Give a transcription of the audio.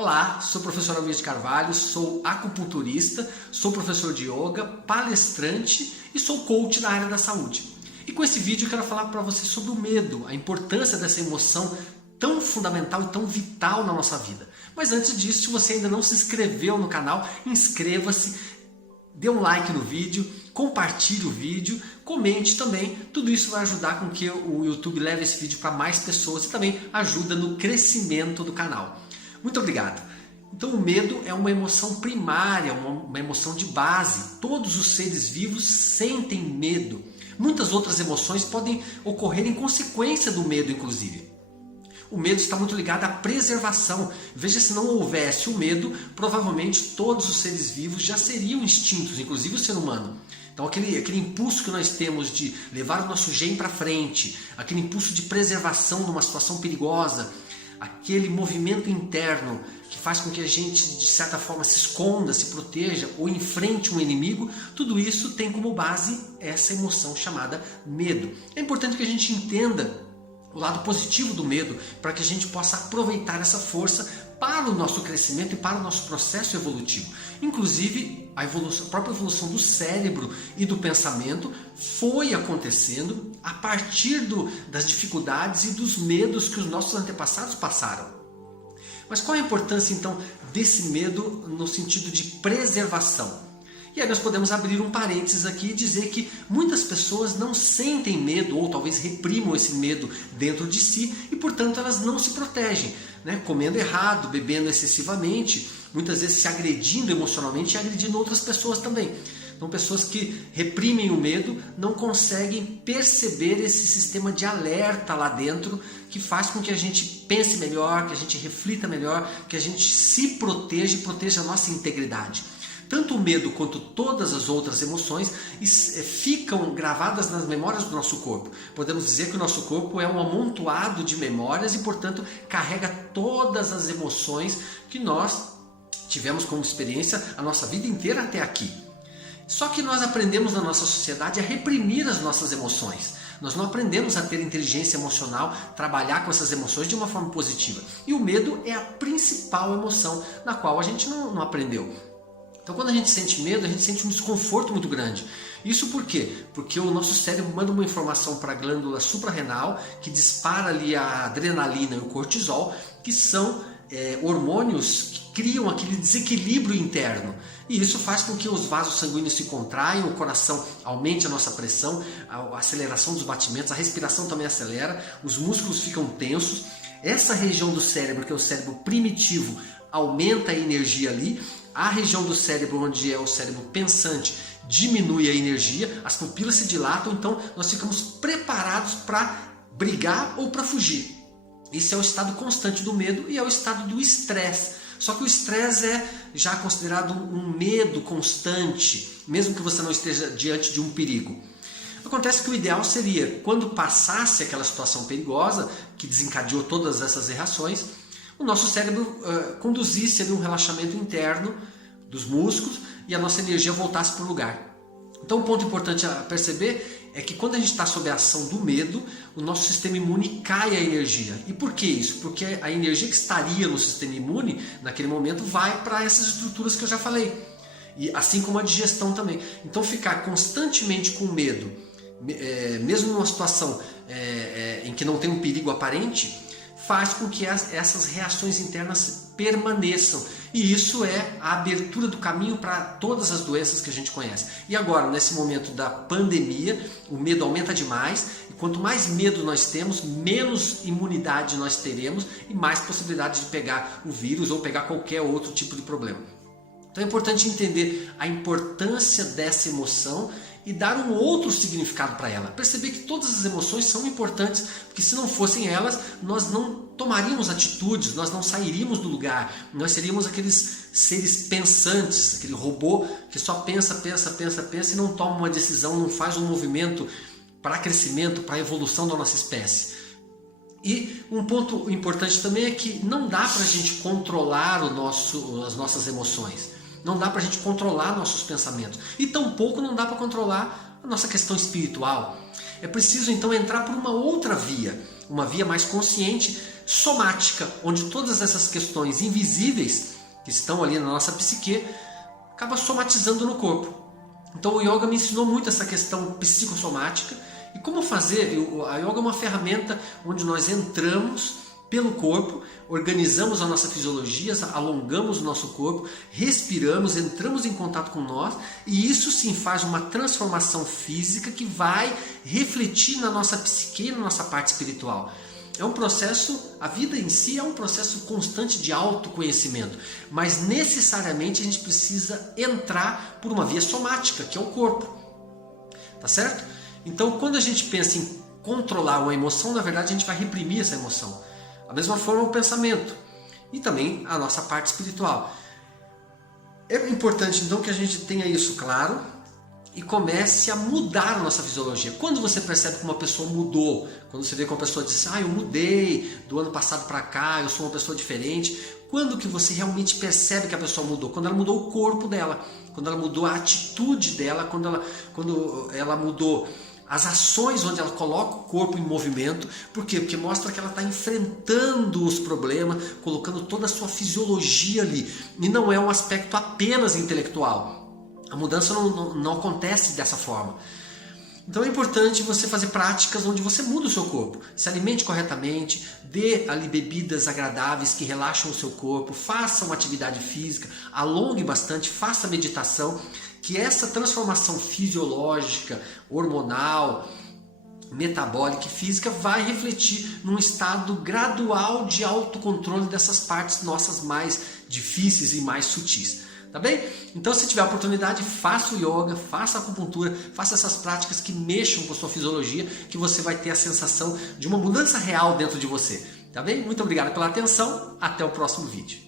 Olá, sou o professor Almir de Carvalho, sou acupunturista, sou professor de yoga, palestrante e sou coach na área da saúde. E com esse vídeo eu quero falar para você sobre o medo, a importância dessa emoção tão fundamental e tão vital na nossa vida. Mas antes disso, se você ainda não se inscreveu no canal, inscreva-se, dê um like no vídeo, compartilhe o vídeo, comente também. Tudo isso vai ajudar com que o YouTube leve esse vídeo para mais pessoas e também ajuda no crescimento do canal. Muito obrigado. Então o medo é uma emoção primária, uma emoção de base. Todos os seres vivos sentem medo. Muitas outras emoções podem ocorrer em consequência do medo, inclusive. O medo está muito ligado à preservação. Veja, se não houvesse o medo, provavelmente todos os seres vivos já seriam extintos, inclusive o ser humano. Então aquele impulso que nós temos de levar o nosso gene para frente, aquele impulso de preservação numa situação perigosa, aquele movimento interno que faz com que a gente, de certa forma, se esconda, se proteja ou enfrente um inimigo, tudo isso tem como base essa emoção chamada medo. É importante que a gente entenda o lado positivo do medo para que a gente possa aproveitar essa força para o nosso crescimento e para o nosso processo evolutivo. Inclusive, a própria evolução do cérebro e do pensamento foi acontecendo a partir das dificuldades e dos medos que os nossos antepassados passaram. Mas qual a importância então desse medo no sentido de preservação? E aí nós podemos abrir um parênteses aqui e dizer que muitas pessoas não sentem medo ou talvez reprimam esse medo dentro de si e, portanto, elas não se protegem, né? Comendo errado, bebendo excessivamente, muitas vezes se agredindo emocionalmente e agredindo outras pessoas também. Então, pessoas que reprimem o medo não conseguem perceber esse sistema de alerta lá dentro que faz com que a gente pense melhor, que a gente reflita melhor, que a gente se proteja e proteja a nossa integridade. Tanto o medo quanto todas as outras emoções ficam gravadas nas memórias do nosso corpo. Podemos dizer que o nosso corpo é um amontoado de memórias e, portanto, carrega todas as emoções que nós tivemos como experiência a nossa vida inteira até aqui. Só que nós aprendemos na nossa sociedade a reprimir as nossas emoções. Nós não aprendemos a ter inteligência emocional, trabalhar com essas emoções de uma forma positiva. E o medo é a principal emoção na qual a gente não aprendeu. Então quando a gente sente medo, a gente sente um desconforto muito grande. Isso por quê? Porque o nosso cérebro manda uma informação para a glândula suprarrenal que dispara ali a adrenalina e o cortisol, que são hormônios que criam aquele desequilíbrio interno. E isso faz com que os vasos sanguíneos se contraiam, o coração aumente a nossa pressão, a aceleração dos batimentos, a respiração também acelera, os músculos ficam tensos. Essa região do cérebro, que é o cérebro primitivo, aumenta a energia ali. A região do cérebro, onde é o cérebro pensante, diminui a energia, as pupilas se dilatam, então nós ficamos preparados para brigar ou para fugir. Isso é o estado constante do medo e é o estado do estresse. Só que o estresse é já considerado um medo constante, mesmo que você não esteja diante de um perigo. Acontece que o ideal seria, quando passasse aquela situação perigosa, que desencadeou todas essas reações, o nosso cérebro conduzisse ali um relaxamento interno dos músculos e a nossa energia voltasse para o lugar. Então, um ponto importante a perceber é que quando a gente está sob a ação do medo, o nosso sistema imune cai a energia. E por que isso? Porque a energia que estaria no sistema imune, naquele momento, vai para essas estruturas que eu já falei. E assim como a digestão também. Então, ficar constantemente com medo, mesmo numa situação em que não tem um perigo aparente, faz com que essas reações internas permaneçam. E isso é a abertura do caminho para todas as doenças que a gente conhece. E agora, nesse momento da pandemia, o medo aumenta demais. E quanto mais medo nós temos, menos imunidade nós teremos e mais possibilidade de pegar o vírus ou pegar qualquer outro tipo de problema. Então é importante entender a importância dessa emoção e dar um outro significado para ela. Perceber que todas as emoções são importantes, porque se não fossem elas, nós não tomaríamos atitudes, nós não sairíamos do lugar, nós seríamos aqueles seres pensantes, aquele robô que só pensa e não toma uma decisão, não faz um movimento para crescimento, para evolução da nossa espécie. E um ponto importante também é que não dá para a gente controlar as nossas emoções. Não dá para a gente controlar nossos pensamentos. E tampouco não dá para controlar a nossa questão espiritual. É preciso então entrar por uma outra via, uma via mais consciente, somática, onde todas essas questões invisíveis que estão ali na nossa psique acaba somatizando no corpo. Então o yoga me ensinou muito essa questão psicossomática e como fazer. A yoga é uma ferramenta onde nós entramos pelo corpo, organizamos a nossa fisiologia, alongamos o nosso corpo, respiramos, entramos em contato com nós e isso sim faz uma transformação física que vai refletir na nossa psique, na nossa parte espiritual. É um processo, a vida em si é um processo constante de autoconhecimento, mas necessariamente a gente precisa entrar por uma via somática, que é o corpo. Tá certo? Então, quando a gente pensa em controlar uma emoção, na verdade a gente vai reprimir essa emoção. Da mesma forma o pensamento e também a nossa parte espiritual. É importante então que a gente tenha isso claro e comece a mudar a nossa fisiologia. Quando você percebe que uma pessoa mudou, quando você vê que uma pessoa diz assim, eu mudei do ano passado para cá, eu sou uma pessoa diferente, quando que você realmente percebe que a pessoa mudou? Quando ela mudou o corpo dela, quando ela mudou a atitude dela, quando ela mudou as ações onde ela coloca o corpo em movimento. Por quê? Porque mostra que ela está enfrentando os problemas, colocando toda a sua fisiologia ali. E não é um aspecto apenas intelectual. A mudança não acontece dessa forma. Então é importante você fazer práticas onde você muda o seu corpo. Se alimente corretamente, dê ali bebidas agradáveis que relaxam o seu corpo, faça uma atividade física, alongue bastante, faça meditação, que essa transformação fisiológica, hormonal, metabólica e física vai refletir num estado gradual de autocontrole dessas partes nossas mais difíceis e mais sutis. Tá bem? Então, se tiver a oportunidade, faça o yoga, faça a acupuntura, faça essas práticas que mexam com a sua fisiologia, que você vai ter a sensação de uma mudança real dentro de você. Tá bem? Muito obrigado pela atenção, até o próximo vídeo.